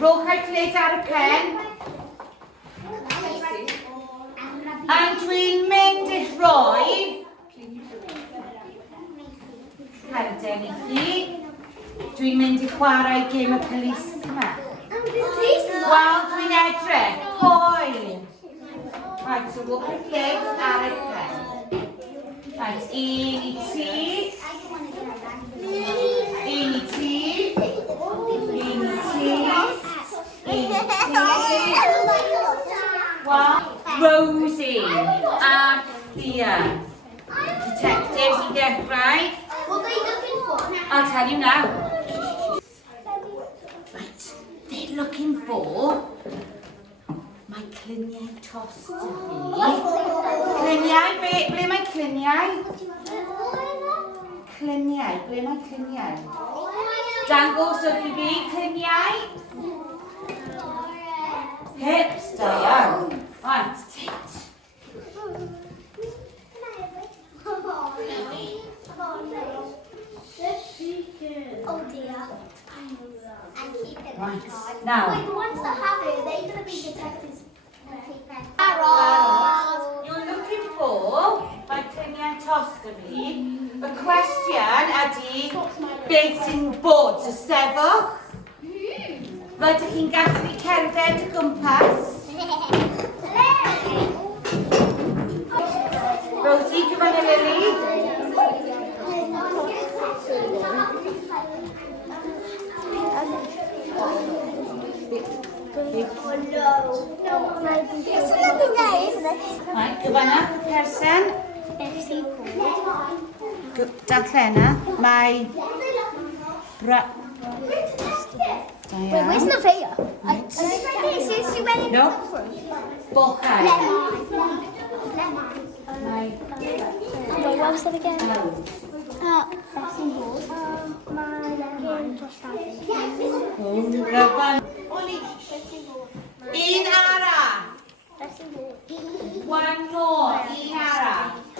Rhowch eich cled ar y pen. A dwi'n mynd i rhoi carden i chi. Dwi'n mynd i chwarae gêm y police yma. Wel, dwi'n edrych. Pwy? Right, so rhowch eich cled ar y pen. Right, un i ti. Un i ti. Rosie a Thea. Detectives i dechrau. What are they looking for now? I'll tell you now. Right, they're looking for my cluniau tost fi. Cluniau, ble mae cluniau? Cluniau, ble mae cluniau? Dangos wrth i fi, cluniau. Hips, da iawn. Right, tit. Oh dear. And keep it Right, inside. now. Wait, the ones that have it, they're going to be detectives. You're looking for my cluniau tost y fi. Y cwestiwn ydy beth sy'n bod, so sefwch. Rydych chi'n gallu cerdded y gwmpas. Rosie, gyfan y Lily. Right, gyfan y person. Darllena, mae... Wait, where's Nevaeh? She went in No. the room. Bocau. Mae... Wait, what was it again? Gyfan. Un arall. One more. Un arall.